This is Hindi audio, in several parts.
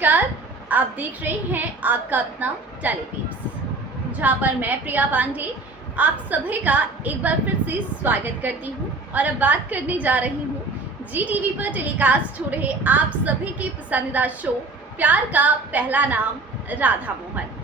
नमस्कार। आप देख रहे हैं आपका अपना टेलीपीप्स, जहां पर मैं प्रिया पांडे आप सभी का एक बार फिर से स्वागत करती हूं और अब बात करने जा रही हूं जी टीवी पर टेलीकास्ट हो रहे आप सभी के पसंदीदा शो प्यार का पहला नाम राधा मोहन।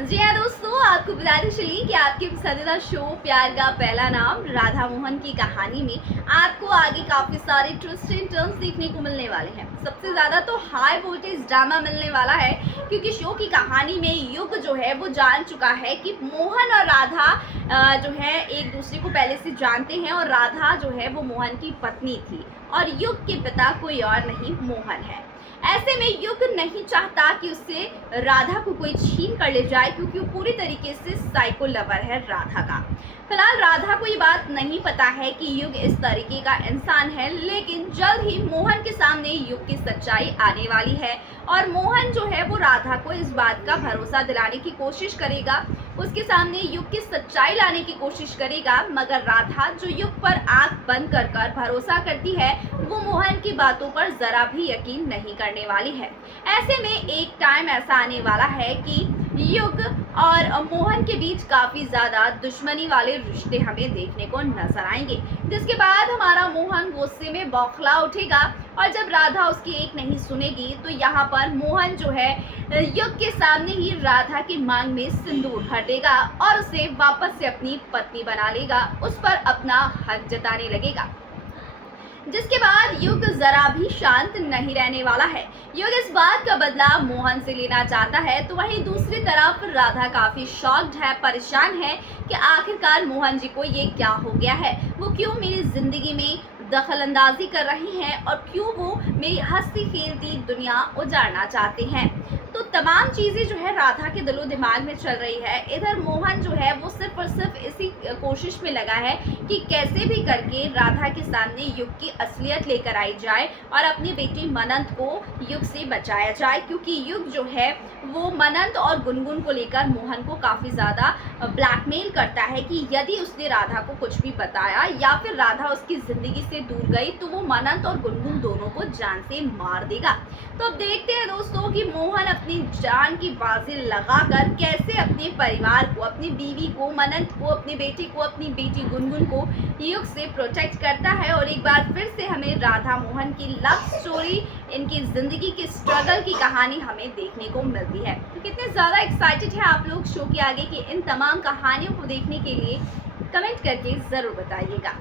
जी हाँ दोस्तों, आपको बताते चलिए कि आपके पसंदीदा शो प्यार का पहला नाम राधा मोहन की कहानी में आपको आगे काफी सारे ट्विस्ट एंड टर्न्स देखने को मिलने वाले हैं। सबसे ज्यादा तो हाई वोल्टेज ड्रामा मिलने वाला है, क्योंकि शो की कहानी में युग जो है वो जान चुका है कि मोहन और राधा जो है एक दूसरे को पहले से जानते हैं और राधा जो है वो मोहन की पत्नी थी और युग के पिता कोई और नहीं मोहन है। ऐसे में युग नहीं चाहता कि उससे राधा को कोई छीन कर ले जाए, क्योंकि वो पूरी तरीके से साइको लवर है राधा का। फिलहाल राधा को ये बात नहीं पता है कि युग इस तरीके का इंसान है, लेकिन जल्द ही मोहन के सामने युग की सच्चाई आने वाली है और मोहन जो है वो राधा को इस बात का भरोसा दिलाने की कोशिश करेगा, उसके सामने युग की सच्चाई लाने की कोशिश करेगा। मगर राधा जो युग पर आंख बंद कर कर भरोसा करती है, वो मोहन की बातों पर जरा भी यकीन नहीं करने वाली है। ऐसे में एक टाइम ऐसा आने वाला है कि युग और मोहन के बीच काफी ज्यादा दुश्मनी वाले रिश्ते हमें देखने को नजर आएंगे, जिसके बाद हमारा मोहन गुस्से में बौखला उठेगा और जब राधा उसकी एक नहीं सुनेगी तो यहाँ पर मोहन जो है युग के सामने ही राधा की मांग में सिंदूर भर देगा और उसे वापस से अपनी पत्नी बना लेगा, उस पर अपना हक जताने लगेगा। जिसके बाद युग जरा भी शांत नहीं रहने वाला है। युग इस बात का बदला मोहन से लेना चाहता है, तो वहीं दूसरी तरफ राधा काफी शॉक्ड है, परेशान है कि आखिरकार मोहन जी को ये क्या हो गया है, वो क्यों मेरी जिंदगी में दखल अंदाजी कर रही हैं और क्यों वो मेरी हंसती खेलती दुनिया उजाड़ना चाहते हैं। तो तमाम चीज़ें जो है राधा के दिलो दिमाग में चल रही है। इधर मोहन जो है वो सिर्फ और सिर्फ इसी कोशिश में लगा है कि कैसे भी करके राधा के सामने युग की असलियत लेकर आई जाए और अपनी बेटी मनंत को युग से बचाया जाए, क्योंकि युग जो है वो मनंत और गुनगुन को लेकर मोहन को काफ़ी ज़्यादा ब्लैकमेल करता है कि यदि उसने राधा को कुछ भी बताया या फिर राधा उसकी ज़िंदगी से दूर गई तो वो मनंत और गुनगुन दोनों को जान से मार देगा। तो अब देखते हैं दोस्तों कि मोहन अपनी जान की बाजी लगाकर कैसे अपने परिवार को, अपनी बीवी को मनंत को, अपनी बेटी को, अपनी बेटी गुनगुन को युग से प्रोटेक्ट करता है। और एक बार फिर से हमें राधा मोहन की लव स्टोरी, इनकी जिंदगी की स्ट्रगल की कहानी हमें देखने को मिलती है। तो कितने ज़्यादा एक्साइटेड हैं आप लोग शो के आगे की इन तमाम कहानियों को देखने के लिए, कमेंट करके ज़रूर बताइएगा।